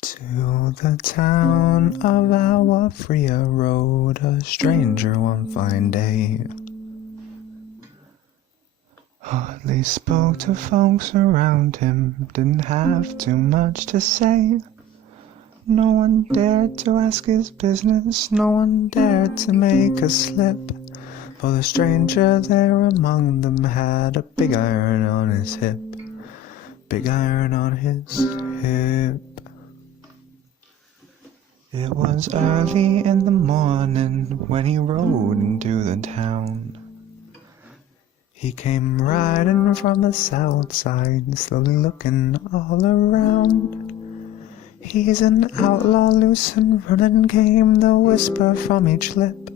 To the town of our Freya rode a stranger one fine day. Hardly spoke to folks around him, didn't have too much to say. No one dared to ask his business, no one dared to make a slip. For the stranger there among them had a big iron on his hip. Big iron on his hip. It was early in the morning when he rode into the town. He came riding from the south side, slowly looking all around. He's an outlaw, loose and running, came the whisper from each lip.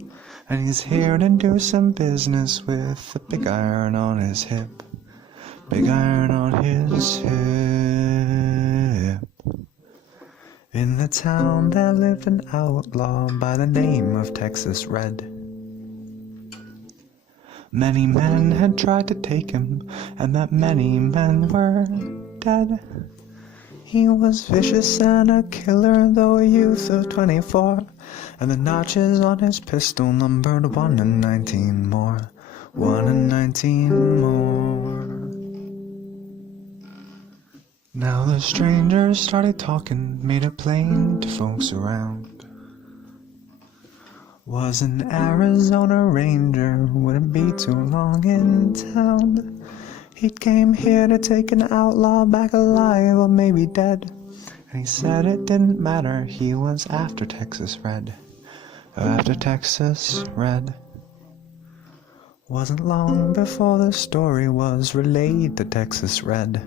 And he's here to do some business with a big iron on his hip. Big iron on his hip. In the town there lived an outlaw by the name of Texas Red. Many men had tried to take him, and that many men were dead. He was vicious and a killer, though a youth of 24, and the notches on his pistol numbered 1 in 19 more. 1 in 19 more. Now the stranger started talking, made it plain to folks around. Was an Arizona ranger, wouldn't be too long in town. He came here to take an outlaw back alive or maybe dead. And he said it didn't matter, he was after Texas Red. After Texas Red. Wasn't long before the story was relayed to Texas Red.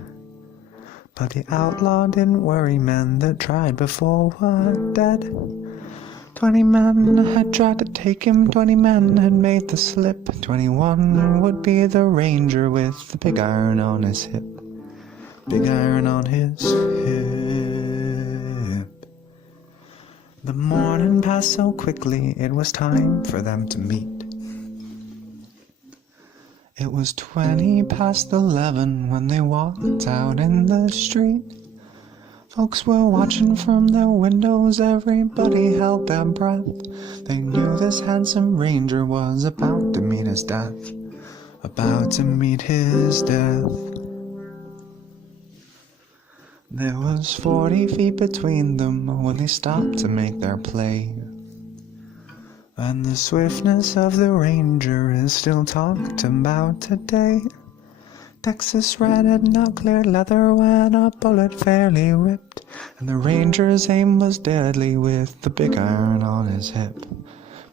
But the outlaw didn't worry, men that tried before were dead. 20 men had tried to take him, 20 men had made the slip. 21 would be the ranger with the big iron on his hip. Big iron on his hip. The morning passed so quickly, it was time for them to meet. It was 20 past 11 when they walked out in the street. Folks were watching from their windows, everybody held their breath. They knew this handsome ranger was about to meet his death. About to meet his death. There was 40 feet between them when they stopped to make their play. And the swiftness of the ranger is still talked about today. Texas Red had now cleared leather when a bullet fairly ripped, and the ranger's aim was deadly with the big iron on his hip.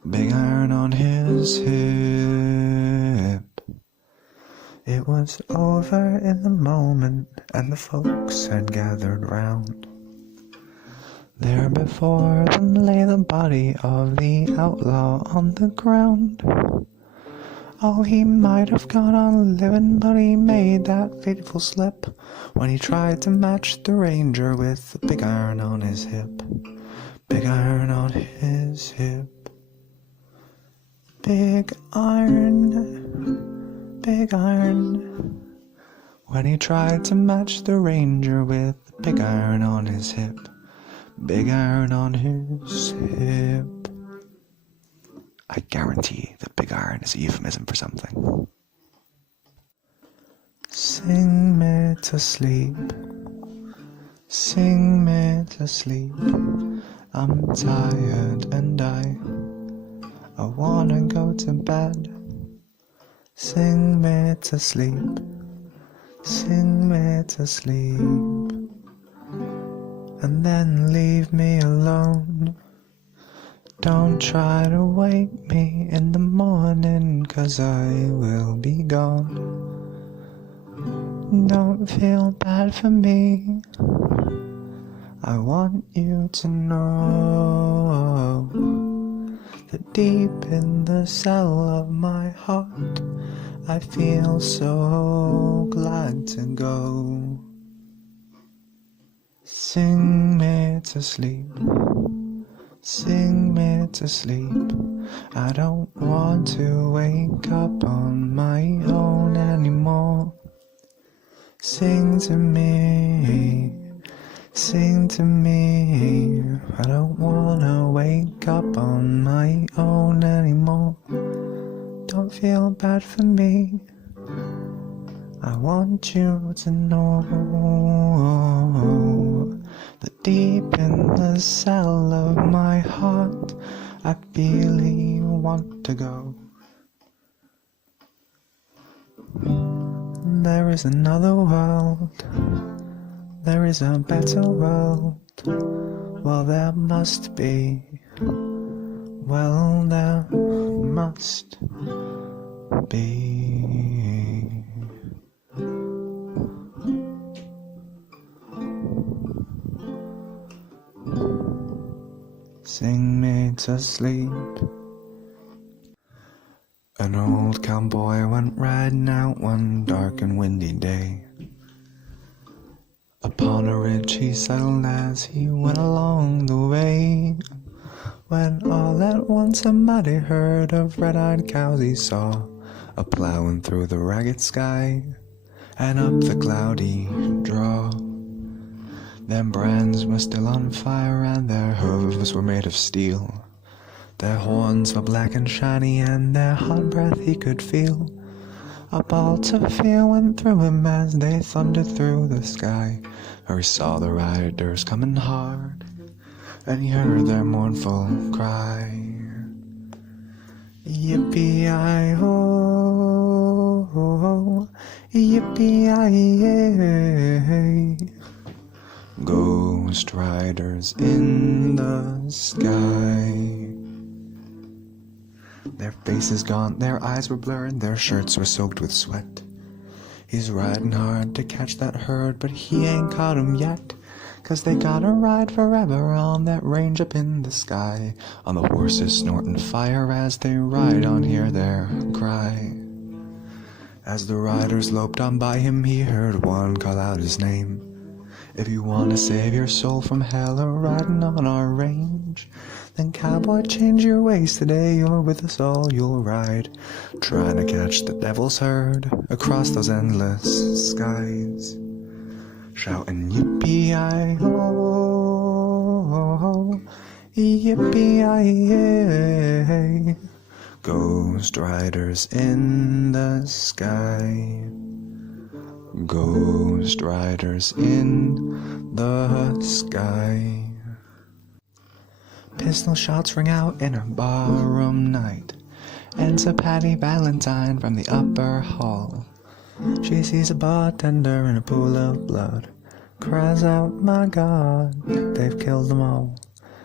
Big iron on his hip. It was over in the moment, and the folks had gathered round. There before them lay the body of the outlaw on the ground. Oh, he might have gone on living, but he made that fateful slip when he tried to match the ranger with the big iron on his hip. Big iron on his hip. Big iron, big iron. When he tried to match the ranger with the big iron on his hip. Big iron on his hip. I guarantee that big iron is a euphemism for something. Sing me to sleep. Sing me to sleep. I'm tired and I wanna go to bed. Sing me to sleep. Sing me to sleep. And then leave me alone. Don't try to wake me in the morning, 'cause I will be gone. Don't feel bad for me. I want you to know that deep in the cell of my heart, I feel so glad to go. Sing me to sleep. Sing me to sleep. I don't want to wake up on my own anymore. Sing to me. Sing to me, I don't wanna wake up on my own anymore. Don't feel bad for me, I want you to know that deep in the cell of my heart I really want to go. There is another world, there is a better world. Well, there must be, well, there must be. Sing me to sleep. An old cowboy went riding out one dark and windy day. Upon a ridge he settled as he went along the way, when all at once a mighty herd of red-eyed cows he saw, a-plowing through the ragged sky and up the cloudy draw. Their brands were still on fire and their hooves were made of steel. Their horns were black and shiny and their hot breath he could feel. A bolt of fear went through him as they thundered through the sky, for he saw the riders coming hard, and he heard their mournful cry. Yippee-i-oh, yippee-i-yay. Ghost riders in the sky. Their faces gaunt, their eyes were blurred, their shirts were soaked with sweat. He's riding hard to catch that herd, but he ain't caught 'em yet, 'cause they gotta ride forever on that range up in the sky, on the horses snorting fire as they ride on, hear their cry. As the riders loped on by him, he heard one call out his name. If you want to save your soul from hell or riding on our range, then cowboy, change your ways today, or with us all you'll ride, trying to catch the devil's herd across those endless skies, shouting yippee-i-oh, yippee-i-yay. Ghost riders in the sky. Ghost riders in the sky. Pistol shots ring out in a barroom night. Enter Patty Valentine from the upper hall. She sees a bartender in a pool of blood, cries out, "My God, they've killed them all."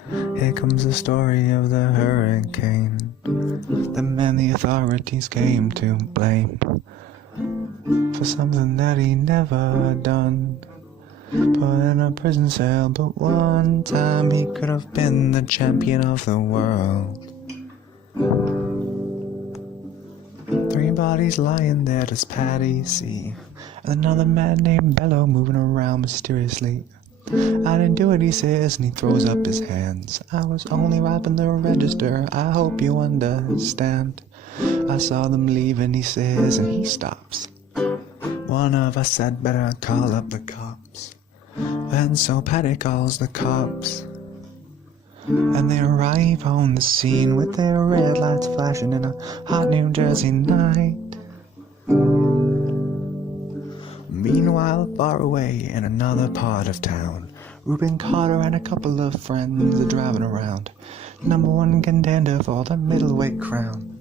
Here comes the story of the hurricane, the men the authorities came to blame for something that he never done. Put in a prison cell, but one time he could have been the champion of the world. 3 bodies lying there, does Patty see, and another man named Bello moving around mysteriously. "I didn't do it," he says, and he throws up his hands. "I was only robbing the register, I hope you understand. I saw them leaving," he says, and he stops. "One of us had better call up the cops." And so Patty calls the cops, and they arrive on the scene with their red lights flashing in a hot New Jersey night. Meanwhile, far away in another part of town, Reuben Carter and a couple of friends are driving around, #1 contender for the middleweight crown.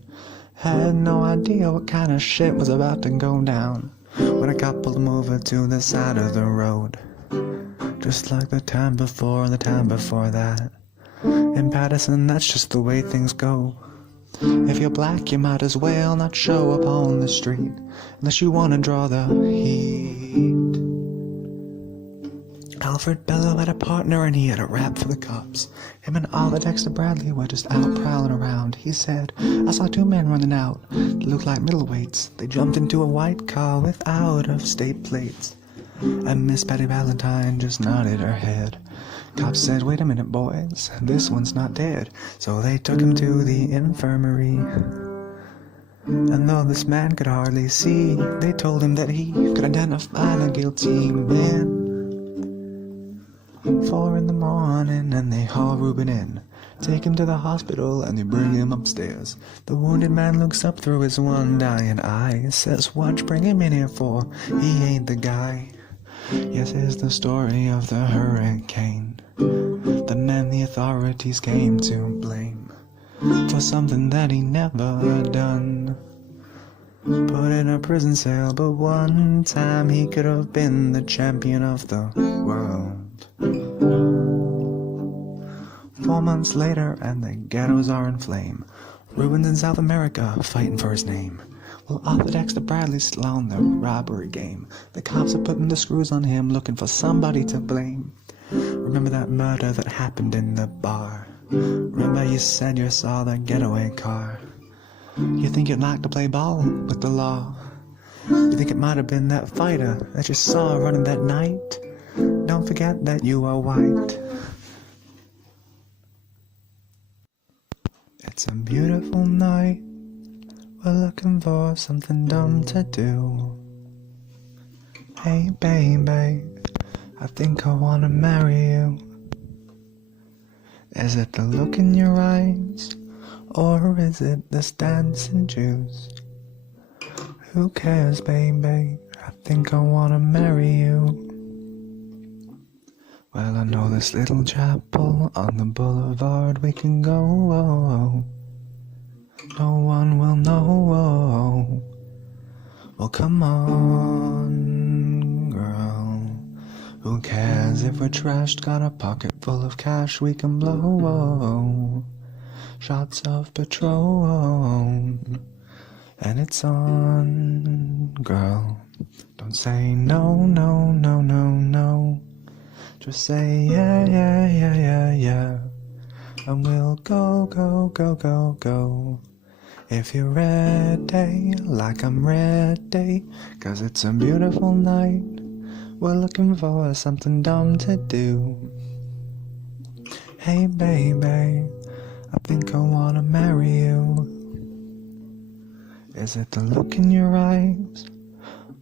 Had no idea what kind of shit was about to go down when a cop pulled them over to the side of the road, just like the time before and the time before that. In Patterson, that's just the way things go. If you're black, you might as well not show up on the street unless you want to draw the heat. Alfred Bello had a partner and he had a rap for the cops. Him and Oliver Dexter Bradley were just out prowling around. He said, "I saw 2 men running out. They looked like middleweights. They jumped into a white car with out-of-state plates." And Miss Patty Valentine just nodded her head. Cops said, "Wait a minute, boys, this one's not dead." So they took him to the infirmary. And though this man could hardly see, they told him that he could identify the guilty man. 4 in the morning and they haul Reuben in. Take him to the hospital and they bring him upstairs. The wounded man looks up through his one dying eye, says, "What you bring him in here for? He ain't the guy." Yes, here's the story of the hurricane, the man the authorities came to blame for something that he never done. Put in a prison cell, but one time he could have been the champion of the world. 4 months later and the ghettos are in flame. Reuben's in South America fighting for his name. Well, Arthur Dexter Bradley's still on the robbery game. The cops are putting the screws on him, looking for somebody to blame. Remember that murder that happened in the bar? Remember you said you saw the getaway car? You think you'd like to play ball with the law? You think it might have been that fighter that you saw running that night? Don't forget that you are white. It's a beautiful night. We're looking for something dumb to do. Hey baby, I think I wanna marry you. Is it the look in your eyes, or is it this dancing juice? Who cares, baby? I think I wanna marry you. Well, I know this little chapel on the boulevard we can go. No one will know. Well, come on, girl. Who cares if we're trashed? Got a pocket full of cash we can blow. Shots of Patron, and it's on, girl. Don't say no, no, no, no, no. Just say yeah, yeah, yeah, yeah, yeah. And we'll go, go, go, go, go. If you're ready, like I'm ready, 'cause it's a beautiful night. We're looking for something dumb to do. Hey baby, I think I wanna marry you. Is it the look in your eyes,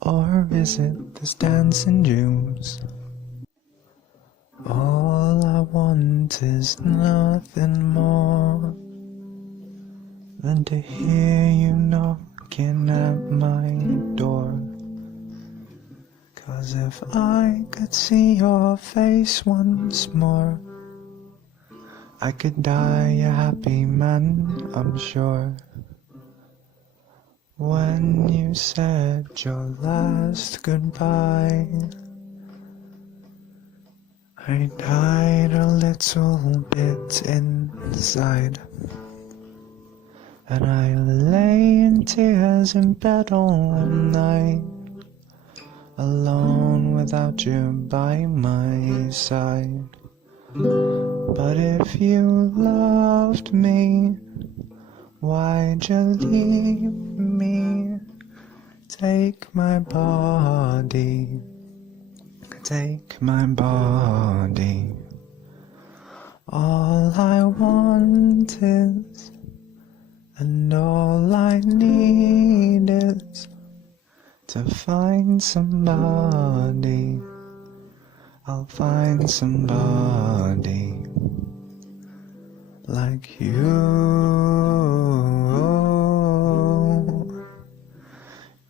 or is it this dancing juice? All I want is nothing more than to hear you knocking at my door. 'Cause if I could see your face once more, I could die a happy man, I'm sure. When you said your last goodbye, I died a little bit inside, and I lay in tears in bed all night, alone without you by my side. But if you loved me, why'd you leave me? Take my body, take my body. All I want is, and all I need is, to find somebody. I'll find somebody like you.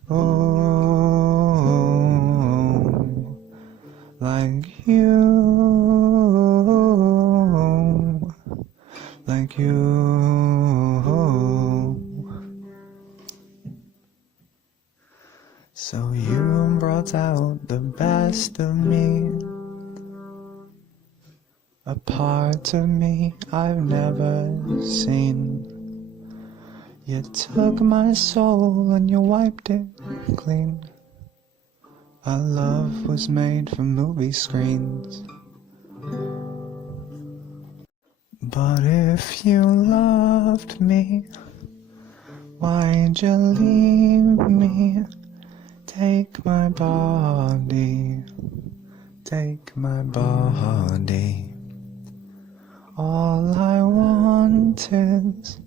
Oh, like you, like you. So you brought out the best of me, a part of me I've never seen. You took my soul and you wiped it clean. Our love was made for movie screens. But if you loved me, why'd you leave me? Take my body, take my body. All I want is,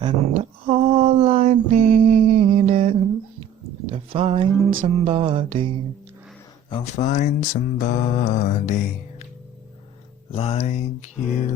and all I need is, to find somebody. I'll find somebody like you.